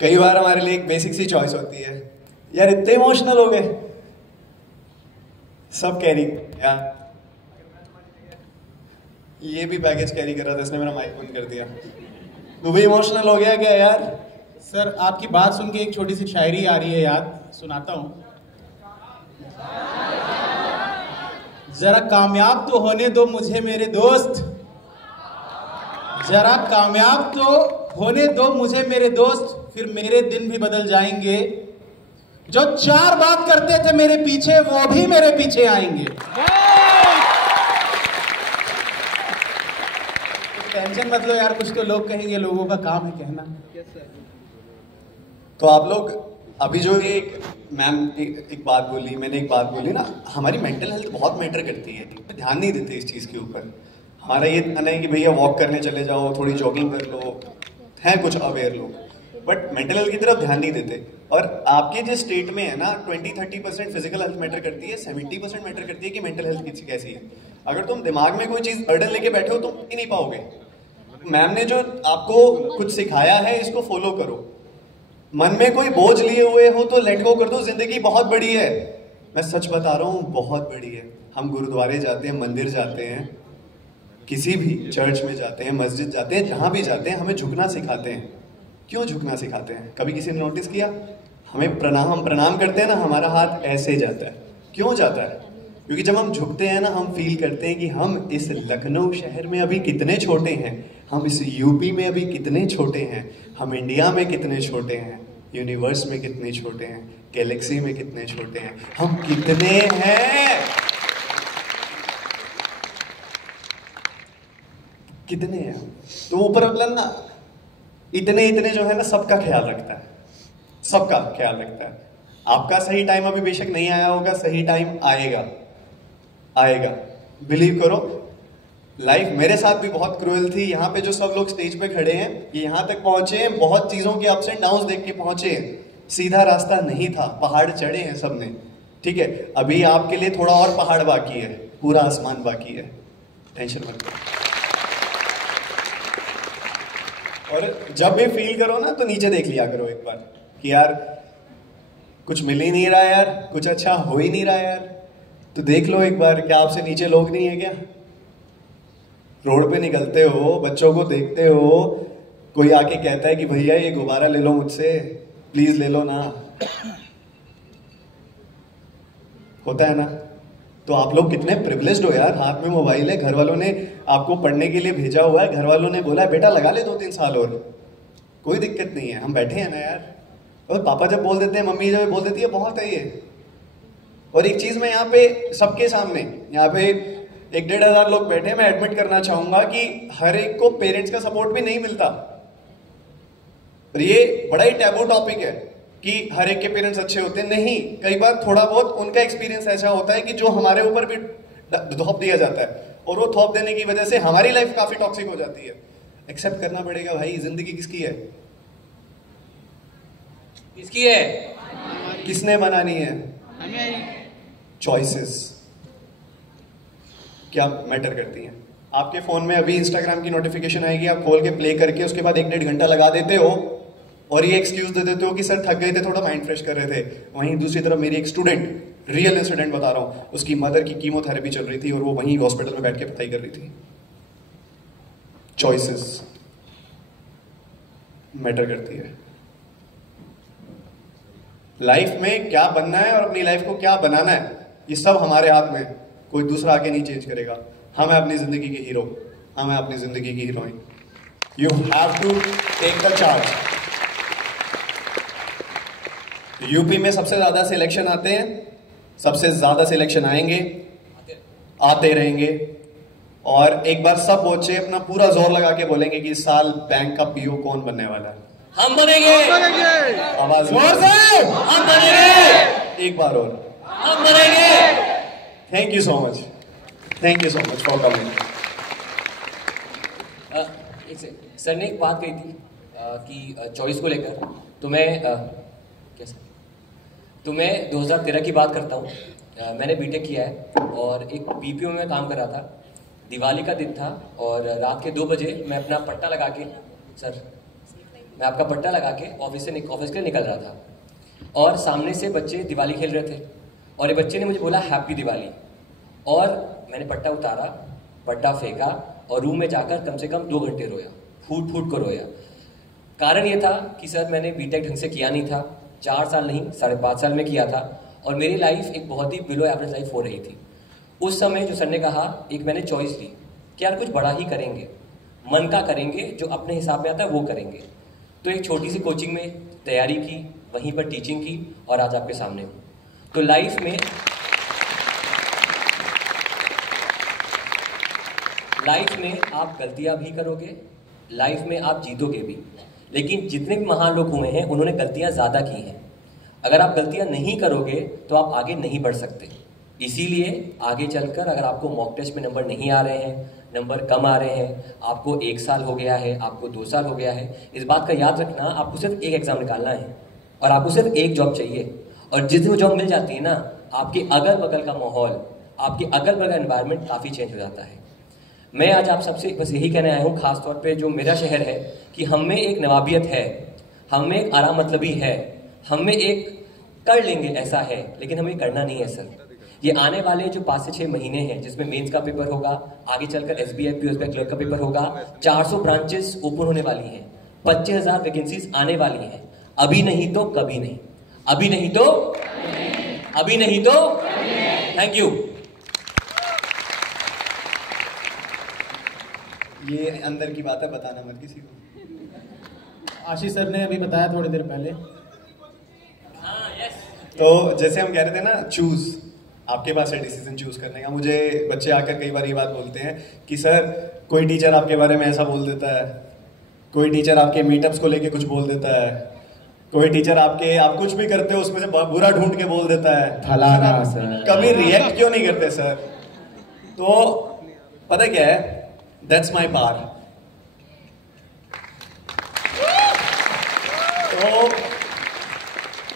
कई बार हमारे लिए एक बेसिक सी चॉइस होती है, यार इतने इमोशनल हो गए, सब कैरी यार। ये भी बैगेज कैरी कर रहा था, इसने मेरा माइक बंद कर दिया। तू भी इमोशनल हो गया क्या यार? सर आपकी बात सुन के एक छोटी सी शायरी आ रही है याद, सुनाता हूं। जरा कामयाब तो होने दो मुझे मेरे दोस्त, जरा कामयाब तो होने दो मुझे मेरे दोस्त, फिर मेरे दिन भी बदल जाएंगे। जो 4 बात करते थे मेरे पीछे वो भी मेरे पीछे आएंगे। टेंशन मत लो यार, कुछ तो लोग कहेंगे, लोगों का काम है कहना। तो आप लोग अभी जो ये मैम एक बात बोली, मैंने एक बात बोली ना, हमारी मेंटल हेल्थ बहुत मैटर करती है, ध्यान नहीं देते इस चीज़ के ऊपर। हमारा ये नहीं कि भैया वॉक करने चले जाओ, थोड़ी जॉगिंग कर लो, हैं कुछ अवेयर लोग, बट मेंटल हेल्थ की तरफ ध्यान नहीं देते। और आपके जिस स्टेट में है ना 20-30% फिजिकल हेल्थ मैटर करती है, 70% मैटर करती है कि मेंटल हेल्थ किसी कैसी है। अगर तुम दिमाग में कोई चीज़ बर्डन लेके बैठे हो तुम ही नहीं पाओगे। मैम ने जो आपको कुछ सिखाया है इसको फॉलो करो। मन में कोई बोझ लिए हुए हो तो लेट गो कर दो, जिंदगी बहुत बड़ी है। मैं सच बता रहा हूँ, बहुत बड़ी है। हम गुरुद्वारे जाते हैं, मंदिर जाते हैं, किसी भी चर्च में जाते हैं, मस्जिद जाते हैं, जहाँ भी जाते हैं हमें झुकना सिखाते हैं। क्यों झुकना सिखाते हैं? कभी किसी ने नोटिस किया? हमें प्रणाम करते हैं ना, हमारा हाथ ऐसे जाता है। क्यों जाता है? क्योंकि जब हम झुकते हैं ना, हम फील करते हैं कि हम इस लखनऊ शहर में अभी कितने छोटे हैं, हम इस यूपी में अभी कितने छोटे हैं, हम इंडिया में कितने छोटे हैं, यूनिवर्स में कितने छोटे हैं, गैलेक्सी में कितने छोटे हैं, हम कितने हैं, कितने हैं। तो ऊपर वाला ना इतने जो है ना सबका ख्याल रखता है, सबका ख्याल रखता है। आपका सही टाइम अभी बेशक नहीं आया होगा, सही टाइम आएगा, आएगा, बिलीव करो। लाइफ मेरे साथ भी बहुत क्रूएल थी। यहाँ पे जो सब लोग स्टेज पे खड़े हैं, ये यहाँ तक पहुंचे हैं बहुत चीजों के अप्स एंड डाउन्स देख के पहुंचे हैं। सीधा रास्ता नहीं था, पहाड़ चढ़े हैं सबने, ठीक है। अभी आपके लिए थोड़ा और पहाड़ बाकी है, पूरा आसमान बाकी है, टेंशन मत लो। और जब भी फील करो ना तो नीचे देख लिया करो एक बार कि यार कुछ मिल ही नहीं रहा यार, कुछ अच्छा हो ही नहीं रहा यार, तो देख लो एक बार, क्या आपसे नीचे लोग नहीं है क्या? रोड पे निकलते हो, बच्चों को देखते हो, कोई आके कहता है कि भैया ये गुब्बारा ले लो मुझसे, प्लीज ले लो ना, होता है ना? तो आप लोग कितने प्रिविलेज्ड हो यार, हाथ में मोबाइल है, घर वालों ने आपको पढ़ने के लिए भेजा हुआ है, घर वालों ने बोला है बेटा लगा ले 2-3 साल और, कोई दिक्कत नहीं है, हम बैठे हैं ना यार। और पापा जब बोल देते हैं, मम्मी जब बोल देती है, बहुत है ये। और एक चीज मैं यहाँ पे सबके सामने, यहाँ पे 1-1.5 लोग बैठे, मैं एडमिट करना चाहूंगा कि हर एक को पेरेंट्स का सपोर्ट भी नहीं मिलता। और ये बड़ा ही टैबू टॉपिक है कि हर एक के पेरेंट्स अच्छे होते हैं, नहीं, कई बार थोड़ा बहुत उनका एक्सपीरियंस ऐसा होता है कि जो हमारे ऊपर भी थोप दिया जाता है, और वो थोप देने की वजह से हमारी लाइफ काफी टॉक्सिक हो जाती है। एक्सेप्ट करना पड़ेगा भाई, जिंदगी किसकी है? किसकी है? किसने बनानी है? चॉइसेस क्या मैटर करती हैं? आपके फोन में अभी इंस्टाग्राम की नोटिफिकेशन आएगी, आप खोल के प्ले करके उसके बाद 1-1.5 घंटा लगा देते हो और ये एक्सक्यूज दे देते हो कि सर थक गए थे, थोड़ा माइंड फ्रेश कर रहे थे। वहीं दूसरी तरफ मेरी एक स्टूडेंट, रियल इंसिडेंट बता रहा हूं, उसकी मदर की कीमोथेरेपी चल रही थी और वो वहीं हॉस्पिटल में बैठ के पढ़ाई कर रही थी। चॉइसेस मैटर करती है। लाइफ में क्या बनना है और अपनी लाइफ को क्या बनाना है, ये सब हमारे हाथ में, कोई दूसरा आके नहीं चेंज करेगा। हम है अपनी जिंदगी के हीरो, हम है अपनी जिंदगी की heroine. You have to take the charge. UP में सबसे ज्यादा सिलेक्शन आते हैं, सबसे ज्यादा सिलेक्शन आएंगे, आते रहेंगे, और एक बार सब बच्चे अपना पूरा जोर लगा के बोलेंगे कि इस साल बैंक का पीओ कौन बनने वाला है? हम बनेंगे। आवाज जोर से हम बनेंगे। एक बार और, हम बनेंगे। Thank you so much, thank you so much for coming. Sir ने एक बात कही थी कि चॉइस को लेकर, तो मैं कैसा, तो मैं 2013 की बात करता हूँ। मैंने बीटेक किया है और एक बीपीओ में काम कर रहा था। दिवाली का दिन था और रात के 2 बजे मैं अपना पट्टा लगा के, सर मैं आपका पट्टा लगा के ऑफिस के लिए निकल रहा था और सामने से बच्चे दिवाली खेल रहे थे और ये बच्चे ने मुझे बोला हैप्पी दिवाली और मैंने पट्टा उतारा, पट्टा फेंका और रूम में जाकर कम से कम 2 घंटे रोया, फूट फूट कर रोया। कारण ये था कि सर मैंने बीटेक ढंग से किया नहीं था, 4 साल नहीं 5.5 साल में किया था और मेरी लाइफ एक बहुत ही बिलो एवरेज लाइफ हो रही थी। उस समय जो सर ने कहा, एक मैंने चॉइस ली कि यार कुछ बड़ा ही करेंगे, मन का करेंगे, जो अपने हिसाब में आता है वो करेंगे। तो एक छोटी सी कोचिंग में तैयारी की, वहीं पर टीचिंग की और आज आपके सामने हूँ। तो लाइफ में आप गलतियां भी करोगे, लाइफ में आप जीतोगे भी, लेकिन जितने भी महान लोग हुए हैं उन्होंने गलतियां ज़्यादा की हैं। अगर आप गलतियां नहीं करोगे तो आप आगे नहीं बढ़ सकते। इसीलिए आगे चलकर अगर आपको मॉक टेस्ट में नंबर नहीं आ रहे हैं, नंबर कम आ रहे हैं, आपको 1 साल हो गया है, आपको 2 साल हो गया है, इस बात का याद रखना, आपको सिर्फ एक एग्जाम निकालना है और आपको सिर्फ एक जॉब चाहिए। और जिस दिन जॉब मिल जाती है ना, आपके अगल बगल का माहौल, आपके अगल बगल एनवायरनमेंट काफ़ी चेंज हो जाता है। मैं आज आप सबसे बस यही कहने आया हूँ, खासतौर पे जो मेरा शहर है, कि हम में एक नवाबियत है, हम में एक आराम मतलबी है, हम में एक कर लेंगे ऐसा है, लेकिन हमें करना नहीं है सर। ये आने वाले जो 5 से 6 महीने हैं, जिसमें मेंस का पेपर होगा, आगे चलकर SBI POSBI क्लर्क का पेपर होगा, 400 ब्रांचेस ओपन होने वाली हैं, 25,000 वैकेंसीज आने वाली हैं। अभी नहीं तो कभी नहीं, अभी नहीं तो अभी नहीं तो थैंक यू। ये अंदर की बात है, बताना मत किसी को। आशीष सर ने अभी बताया थोड़ी देर पहले। तो जैसे हम कह रहे थे ना, चूज, आपके पास है डिसीजन चूज करने का। मुझे बच्चे आकर कई बार ये बात बोलते हैं कि सर कोई टीचर आपके बारे में ऐसा बोल देता है, कोई टीचर आपके मीटअप्स को लेके कुछ बोल देता है, कोई टीचर आप कुछ भी करते हो उसमें से बुरा ढूंढ के बोल देता है, फलाना सर, कभी रिएक्ट क्यों नहीं करते सर? तो पता क्या है, दैट्स माई पार। तो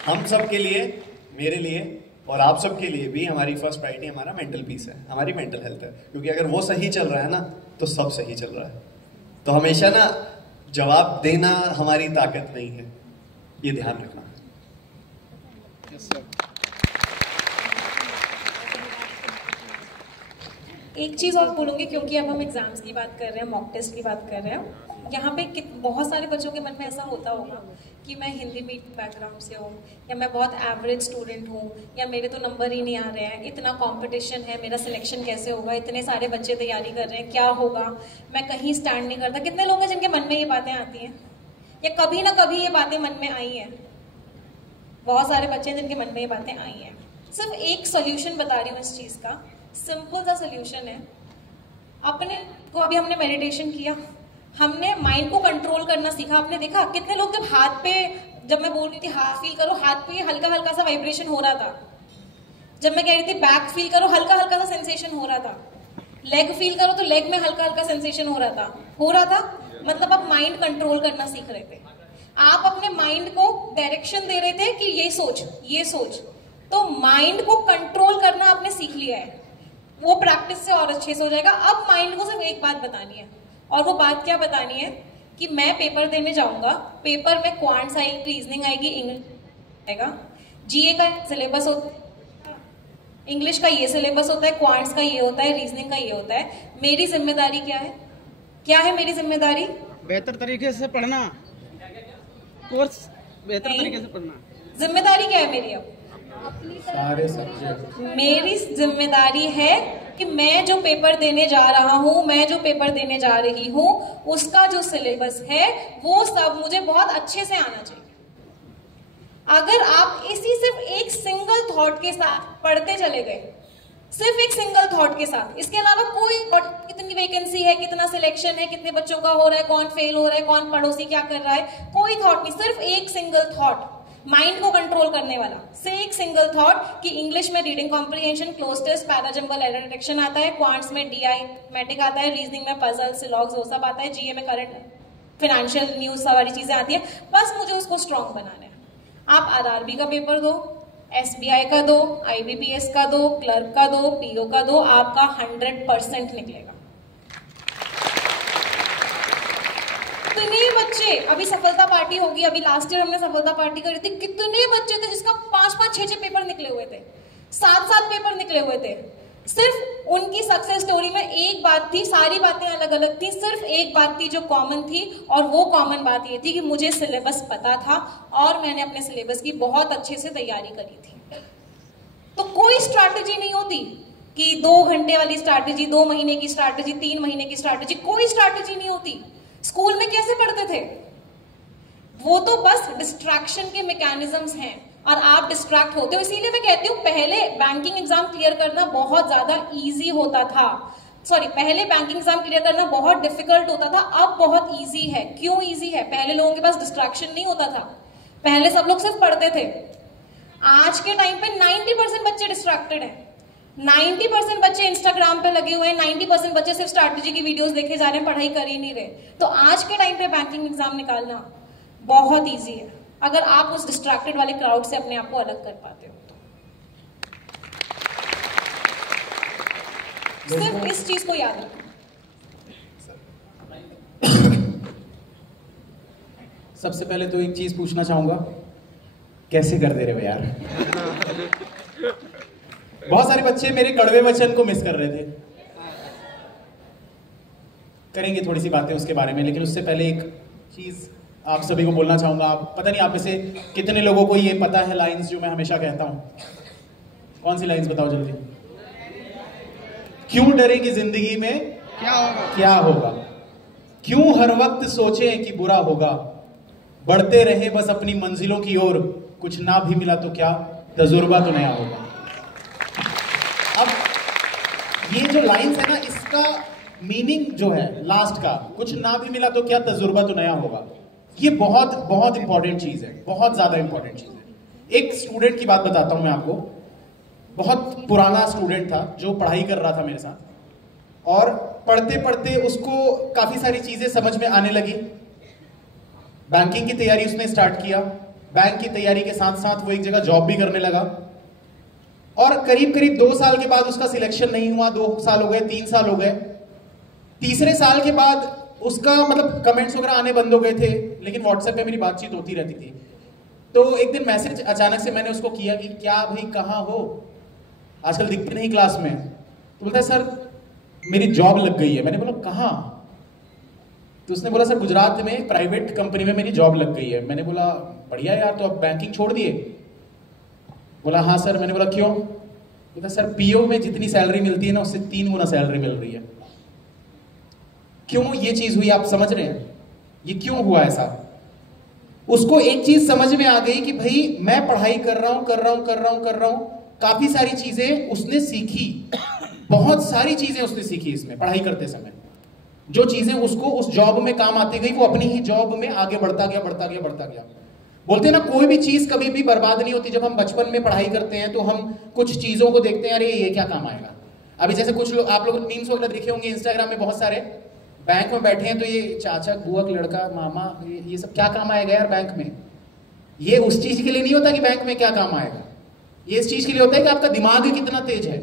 हम सब के लिए, मेरे लिए और आप सब के लिए भी हमारी फर्स्ट प्रायोरिटी हमारा मेंटल पीस है, हमारी मेंटल हेल्थ है। क्योंकि अगर वो सही चल रहा है ना, तो सब सही चल रहा है। तो हमेशा ना जवाब देना हमारी ताकत नहीं है, ये ध्यान रखना। एक चीज़ और बोलूँगी, क्योंकि अब हम एग्जाम्स की बात कर रहे हैं, मॉक टेस्ट की बात कर रहे हैं। यहाँ पे बहुत सारे बच्चों के मन में ऐसा होता होगा कि मैं हिंदी मीडियम बैकग्राउंड से हूँ, या मैं बहुत एवरेज स्टूडेंट हूँ, या मेरे तो नंबर ही नहीं आ रहे हैं, इतना कंपटीशन है, मेरा सिलेक्शन कैसे होगा, इतने सारे बच्चे तैयारी कर रहे हैं, क्या होगा, मैं कहीं स्टैंड नहीं करता। कितने लोग हैं जिनके मन में ये बातें आती हैं, या कभी ना कभी ये बातें मन में आई हैं? बहुत सारे बच्चे जिनके मन में ये बातें आई हैं। सिर्फ एक सोल्यूशन बता रही हूँ इस चीज़ का, सिंपल सा सोल्यूशन है। अपने को, अभी हमने मेडिटेशन किया, हमने माइंड को कंट्रोल करना सीखा। आपने देखा कितने लोग जब हाथ पे, जब मैं बोल रही थी हाथ फील करो, हाथ पे हल्का हल्का सा वाइब्रेशन हो रहा था। जब मैं कह रही थी बैक फील करो, हल्का हल्का सा सेंसेशन हो रहा था। लेग फील करो तो लेग में हल्का हल्का सेंसेशन हो रहा था। मतलब आप माइंड कंट्रोल करना सीख रहे थे। आप अपने माइंड को डायरेक्शन दे रहे थे कि ये सोच। तो माइंड को कंट्रोल करना आपने सीख लिया है। वो प्रैक्टिस से और अच्छे से हो जाएगा। अब माइंड को सिर्फ एक बात बतानी है, और वो बात क्या बतानी है कि मैं पेपर देने जाऊंगा, पेपर में क्वांट्स आएगी, रीजनिंग आएगी, इंग्लिश आएगा, जीए का सिलेबस होता है, इंग्लिश का ये सिलेबस होता है, क्वांट्स का ये होता है, रीजनिंग का ये होता है। मेरी जिम्मेदारी क्या है मेरी जिम्मेदारी? बेहतर तरीके से पढ़ना, कोर्स बेहतर तरीके से पढ़ना। जिम्मेदारी क्या है मेरी? अब सारे सब्जेक्ट मेरी जिम्मेदारी है कि मैं जो पेपर देने जा रहा हूँ, मैं जो पेपर देने जा रही हूँ, उसका जो सिलेबस है वो सब मुझे बहुत अच्छे से आना चाहिए। अगर आप इसी सिर्फ एक सिंगल थॉट के साथ पढ़ते चले गए, सिर्फ एक सिंगल थॉट के साथ, इसके अलावा कोई थॉट, कितनी वैकेंसी है, कितना सिलेक्शन है, कितने बच्चों का हो रहा है, कौन फेल हो रहा है, कौन पड़ोसी क्या कर रहा है, कोई थॉट नहीं, सिर्फ एक सिंगल थॉट माइंड को कंट्रोल करने वाला। से एक सिंगल थॉट कि इंग्लिश में reading comprehension, cloze test, parajumble error detection आता है, क्वांट्स में DI मैटिक आता है, रीजनिंग में पजल, सिलॉग्स, वो सब आता है, जीए में करंट फाइनेंशियल न्यूज सारी चीजें आती है। बस मुझे उसको स्ट्रॉन्ग बनाना है। आप RRB का पेपर दो, SBI का दो, IBPS का दो, क्लर्क का दो, PO का दो, आपका 100% निकलेगा। कितने बच्चे, अभी सफलता पार्टी होगी, अभी लास्ट ईयर हमने सफलता पार्टी करी थी, कितने बच्चे थे जिसका 5-5, 6-6 पेपर निकले हुए थे, 7-7 पेपर निकले हुए थे। सिर्फ उनकी सक्सेस स्टोरी में एक बात थी, सारी बातें अलग अलग थी, सिर्फ एक बात थी जो कॉमन थी, और वो कॉमन बात ये थी कि मुझे सिलेबस पता था और मैंने अपने सिलेबस की बहुत अच्छे से तैयारी करी थी। तो कोई स्ट्रैटेजी नहीं होती कि 2 घंटे वाली स्ट्रैटेजी, 2 महीने की स्ट्रैटेजी, 3 महीने की स्ट्रैटेजी, कोई स्ट्रैटेजी नहीं होती। स्कूल में कैसे पढ़ते थे? वो तो बस डिस्ट्रैक्शन के मैकेनिज्म्स हैं और आप डिस्ट्रैक्ट होते हो। इसीलिए मैं कहती हूँ पहले बैंकिंग एग्जाम क्लियर करना बहुत ज्यादा इजी होता था, पहले बैंकिंग एग्जाम क्लियर करना बहुत डिफिकल्ट होता था, अब बहुत इजी है। क्यों इजी है? पहले लोगों के पास डिस्ट्रैक्शन नहीं होता था, पहले सब लोग सिर्फ पढ़ते थे। आज के टाइम पे 90% बच्चे डिस्ट्रैक्टेड हैं, 90% बच्चे इंस्टाग्राम पे लगे हुए हैं, 90% बच्चे सिर्फ स्ट्रैटेजी की वीडियोस देखे जा रहे हैं, पढ़ाई कर ही नहीं रहे। तो आज के टाइम पे बैंकिंग एग्जाम निकालना बहुत इजी है अगर आप उस डिस्ट्रैक्टेड वाले क्राउड से अपने आप को अलग कर पाते हो तो। सिर्फ इस चीज को याद रखो। सबसे पहले तो एक चीज पूछना चाहूंगा, कैसे कर दे रहे हो यार? बहुत सारे बच्चे मेरे कड़वे वचन को मिस कर रहे थे। करेंगे थोड़ी सी बातें उसके बारे में, लेकिन उससे पहले एक चीज आप सभी को बोलना चाहूंगा। आप पता नहीं आप में से कितने लोगों को ये पता है लाइंस जो मैं हमेशा कहता हूं। कौन सी लाइंस बताओ जल्दी? क्यों डरेंगी जिंदगी में क्या होगा, क्यों हर वक्त सोचें कि बुरा होगा, बढ़ते रहे बस अपनी मंजिलों की ओर, कुछ ना भी मिला तो क्या, तजुर्बा तो नया होगा। अब ये जो लाइंस है ना, इसका मीनिंग जो है लास्ट का, कुछ ना भी मिला तो क्या, तजुर्बा तो नया होगा, ये बहुत बहुत इंपॉर्टेंट चीज है, बहुत ज्यादा इंपॉर्टेंट चीज है। एक स्टूडेंट की बात बताता हूं मैं आपको। बहुत पुराना स्टूडेंट था जो पढ़ाई कर रहा था मेरे साथ, और पढ़ते पढ़ते उसको काफी सारी चीजें समझ में आने लगी। बैंकिंग की तैयारी उसने स्टार्ट किया, बैंक की तैयारी के साथ साथ वो एक जगह जॉब भी करने लगा, और करीब करीब 2 साल के बाद उसका सिलेक्शन नहीं हुआ। 2 साल हो गए, 3 साल हो गए, तीसरे साल के बाद उसका मतलब कमेंट्स वगैरह आने बंद हो गए थे, लेकिन व्हाट्सएप पे मेरी बातचीत होती रहती थी। तो एक दिन मैसेज अचानक से मैंने उसको किया कि क्या भाई कहाँ हो, आजकल दिखते नहीं क्लास में। तो बोलता है सर मेरी जॉब लग गई है। मैंने बोला कहाँ? तो उसने बोला सर गुजरात में प्राइवेट कंपनी में मेरी जॉब लग गई है। मैंने बोला बढ़िया यार, तो अब बैंकिंग छोड़ दिए? बोला हाँ सर। मैंने बोला क्यों? बोला सर पीओ में जितनी सैलरी मिलती है ना, उससे 3 गुना सैलरी मिल रही है। क्यों ये चीज हुई आप समझ रहे हैं? ये क्यों हुआ ऐसा? उसको एक चीज समझ में आ गई कि भाई मैं पढ़ाई कर रहा हूं, काफी सारी चीजें उसने सीखी, बहुत सारी चीजें उसने सीखी इसमें पढ़ाई करते समय। जो चीजें उसको उस जॉब में काम आती गई, वो अपनी ही जॉब में आगे बढ़ता गया। बोलते हैं ना, कोई भी चीज कभी भी बर्बाद नहीं होती। जब हम बचपन में पढ़ाई करते हैं तो हम कुछ चीजों को देखते हैं, अरे ये क्या काम आएगा। अभी जैसे कुछ लोग, आप लोग मीम्स वगैरह देखे होंगे इंस्टाग्राम में, बहुत सारे बैंक में बैठे हैं तो ये चाचा, बुआ का लड़का, मामा, ये सब क्या काम आएगा यार बैंक में। ये उस चीज के लिए नहीं होता कि बैंक में क्या काम आएगा, ये इस चीज के लिए होता है कि आपका दिमाग कितना तेज है।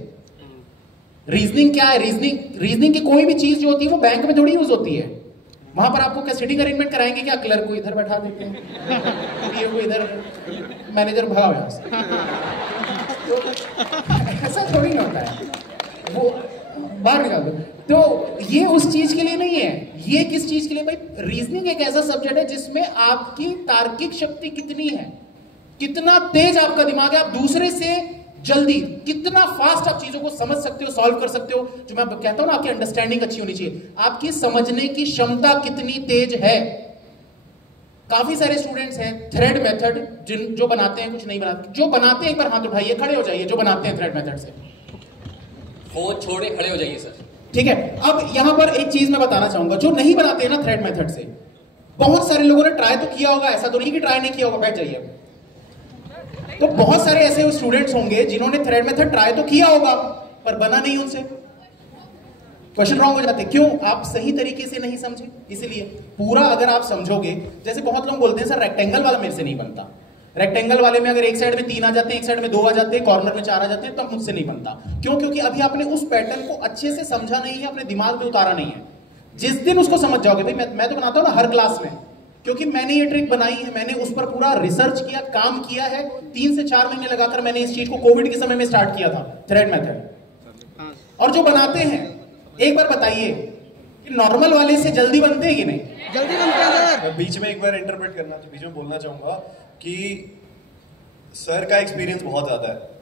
रीजनिंग क्या है? रीजनिंग की कोई भी चीज जो होती है वो बैंक में थोड़ी यूज होती है। वहां पर आपको क्या सिटिंग अरेंजमेंट कराएंगे क्या? क्लर्क को इधर बैठा देते हैं, पीए को इधर, मैनेजर भगाओ यहां से। तो ऐसा थोड़ी ना होता है, वो बाहर निकाल दो। तो ये उस चीज के लिए नहीं है। ये किस चीज के लिए? भाई रीजनिंग एक ऐसा सब्जेक्ट है जिसमें आपकी तार्किक शक्ति कितनी है, कितना तेज आपका दिमाग है, आप दूसरे से जल्दी, कितना फास्ट आप चीजों को समझ सकते हो, सॉल्व कर सकते हो। जो मैं कहता हूं ना, आपकी अंडरस्टैंडिंग अच्छी होनी चाहिए, आपकी समझने की क्षमता कितनी तेज है। काफी सारे स्टूडेंट्स हैं थ्रेड मेथड जो बनाते हैं, कुछ नहीं बनाते। जो बनाते हैं एक बार हाथ उठाइए, खड़े हो जाइए जो बनाते हैं थ्रेड मेथड से। फोन छोड़े खड़े हो जाइए सर। ठीक है, अब यहां पर एक चीज मैं बताना चाहूंगा, जो नहीं बनाते हैं ना थ्रेड मेथड से, बहुत सारे लोगों ने ट्राई तो किया होगा, ऐसा तो नहीं कि ट्राई नहीं किया होगा। बैठ जाइए। तो बहुत सारे ऐसे स्टूडेंट्स होंगे जिन्होंने थ्रेड मेथड ट्राई तो किया होगा पर बना नहीं उनसे। क्वेश्चन रॉन्ग हो जाते। क्यों? आप सही तरीके से नहीं समझे। इसलिए पूरा अगर आप समझोगे, जैसे बहुत लोग बोलते हैं सर रेक्टेंगल वाला मेरे से नहीं बनता, रेक्टेंगल वाले में अगर एक साइड में 3 आ जाते हैं, एक साइड में 2 आ जाते हैं, कॉर्नर में 4 आ जाते हैं, तब मुझसे नहीं बनता। क्यों? क्योंकि अभी आपने उस पैटर्न को अच्छे से समझा नहीं है, अपने दिमाग में उतारा नहीं है। जिस दिन उसको समझ जाओगे, भाई मैं तो बनाता हूं ना हर क्लास में, क्योंकि मैंने ये ट्रिक बनाई है, मैंने उस पर पूरा रिसर्च किया, काम किया है, 3 से 4 महीने लगाकर मैंने इस चीज को कोविड के समय में स्टार्ट किया था, थ्रेड मेथड। और जो बनाते हैं, एक बार बताइए कि नॉर्मल वाले से जल्दी बनते हैं कि नहीं? जल्दी बनते हैं सर। बीच में एक बार इंटरप्रेट करना, बीच में बोलना चाहूंगा कि सर का एक्सपीरियंस बहुत ज्यादा है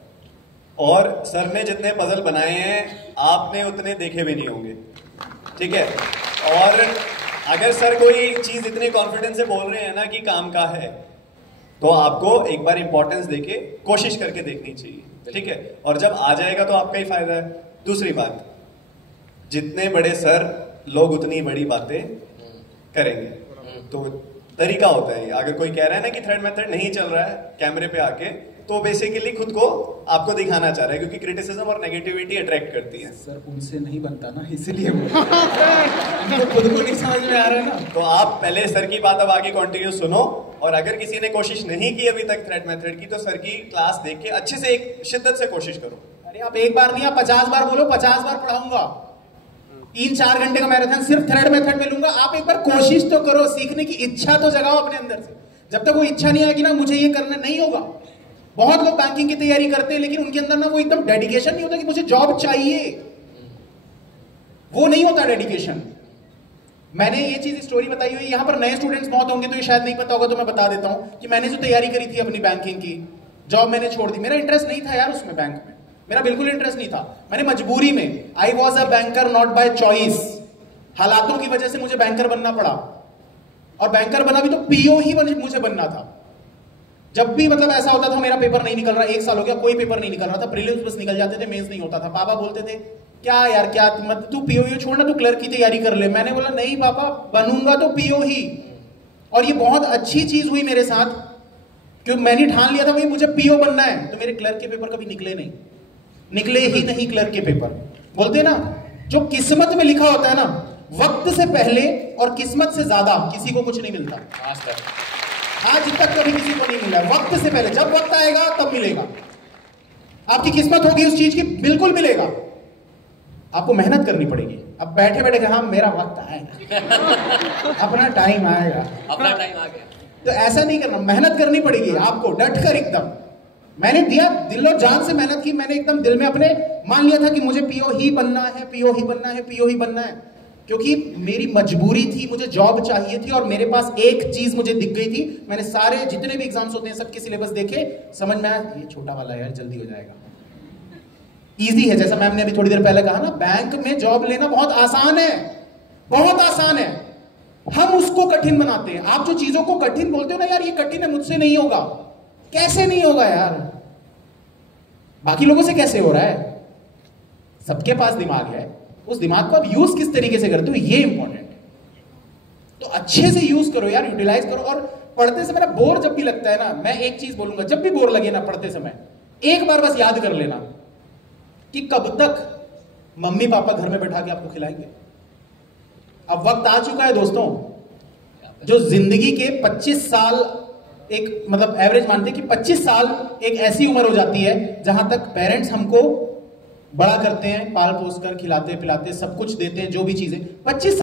और सर ने जितने पजल बनाए हैं आपने उतने देखे भी नहीं होंगे, ठीक है? और अगर सर कोई चीज इतने कॉन्फिडेंस से बोल रहे हैं ना कि काम का है, तो आपको एक बार इंपॉर्टेंस देके कोशिश करके देखनी चाहिए, ठीक है? और जब आ जाएगा तो आपका ही फायदा है। दूसरी बात, जितने बड़े सर लोग उतनी बड़ी बातें करेंगे, तो तरीका होता है। अगर कोई कह रहा है ना कि थ्रेड मेथड नहीं चल रहा है कैमरे पे आके, तो बेसिकली खुद को आपको दिखाना चाह रहा है, क्योंकि क्रिटिसिज्म और नेगेटिविटी अट्रैक्ट करती है। सर उनसे नहीं बनता ना, इसलिए तो खुद को नहीं समझ में आ रहा है ना। तो आप पहले सर की बात अब आगे कंटिन्यू सुनो, और अगर किसी ने कोशिश नहीं की अभी तक थ्रेड मेथड की, तो सर की क्लास देख के अच्छे से एक शिद्दत से कोशिश करो। अरे आप एक बार नहीं, आप 50 बार बोलो, 50 बार पढ़ाऊंगा। 3-4 घंटे का मैराथन सिर्फ थ्रेड मेथड में लूंगा। आप एक बार कोशिश तो करो, सीखने की इच्छा तो जगाओ अपने अंदर से। जब तक वो इच्छा नहीं आएगी ना, मुझे ये करना नहीं होगा। बहुत लोग बैंकिंग की तैयारी करते हैं, लेकिन उनके अंदर ना वो एकदम डेडिकेशन नहीं होता कि मुझे जॉब चाहिए, वो नहीं होता डेडिकेशन। मैंने ये चीज स्टोरी बताई हुई, यहां पर नए स्टूडेंट्स बहुत होंगे तो ये शायद नहीं पता होगा, तो मैं बता देता हूं कि मैंने जो तैयारी करी थी अपनी बैंकिंग की, जॉब मैंने छोड़ दी। मेरा इंटरेस्ट नहीं था यार उसमें, बैंक में मेरा बिल्कुल इंटरेस्ट नहीं था। मैंने मजबूरी में, I was a banker not by choice, हालातों की वजह से मुझे बैंकर बनना पड़ा। और बैंकर बना भी तो पीओ ही मुझे बनना था। जब भी मतलब ऐसा होता था मेरा पेपर नहीं निकल रहा, 1 साल हो गया कोई पेपर नहीं निकल रहा था, प्रीलिम्स बस निकल जाते थे, मेंस नहीं होता था। पापा बोलते थे क्या यार, क्या तू पीओ छोड़ना, तू क्लर्क की तैयारी कर ले। मैंने बोला नहीं पापा, बनूंगा तो पीओ ही। और ये बहुत अच्छी चीज हुई मेरे साथ, क्योंकि मैंने ठान लिया था भाई मुझे पीओ बनना है। तो मेरे क्लर्क के पेपर कभी निकले नहीं, निकले ही नहीं क्लर्क के पेपर। बोलते ना, जो किस्मत में लिखा होता है ना, वक्त से पहले और किस्मत से ज्यादा किसी को कुछ नहीं मिलता। आज तक कभी किसी को नहीं मिला। वक्त से पहले, जब वक्त आएगा तब मिलेगा। आपकी किस्मत होगी उस चीज की, बिल्कुल मिलेगा। आपको मेहनत करनी पड़ेगी। अब बैठे बैठे हाँ मेरा वक्त आएगा, अपना टाइम आएगा, अपना टाइम आ गया, तो ऐसा नहीं करना। मेहनत करनी पड़ेगी आपको, डट कर एकदम। मैंने दिया, दिल और जान से मेहनत की। मैंने एकदम दिल में अपने मान लिया था कि मुझे पीओ ही बनना है, पीओ ही बनना है, पीओ ही बनना है। क्योंकि मेरी मजबूरी थी, मुझे जॉब चाहिए थी, और मेरे पास एक चीज मुझे दिख गई थी। मैंने सारे जितने भी एग्जाम्स होते हैं सबके सिलेबस देखे, समझ में आया ये छोटा वाला है यार, जल्दी हो जाएगा, इजी है। जैसा मैम ने अभी थोड़ी देर पहले कहा ना, बैंक में जॉब लेना बहुत आसान है, बहुत आसान है। हम उसको कठिन बनाते हैं। आप जो चीजों को कठिन बोलते हो ना, यार ये कठिन है, मुझसे नहीं होगा। कैसे नहीं होगा यार, बाकी लोगों से कैसे हो रहा है? सबके पास दिमाग है, उस दिमाग को आप यूज किस तरीके से करते हो, ये इंपॉर्टेंट है। तो अच्छे से यूज करो यार, यूटिलाइज करो। और पढ़ते समय ना बोर जब भी लगता है ना, मैं एक चीज बोलूंगा, जब भी बोर लगे ना पढ़ते समय, एक बार बस याद कर लेना कि कब तक मम्मी पापा घर में बैठा के आपको खिलाएंगे। अब वक्त आ चुका है दोस्तों, जो जिंदगी के 25 साल, एक मतलब एवरेज मानते हैं कि 25 साल एक ऐसी उम्र हो जाती है जहां तक पेरेंट्स हमको बड़ा करते हैं, पाल पोस कर, खिलाते पिलाते सब कुछ देते हैं, जो भी चीजें 25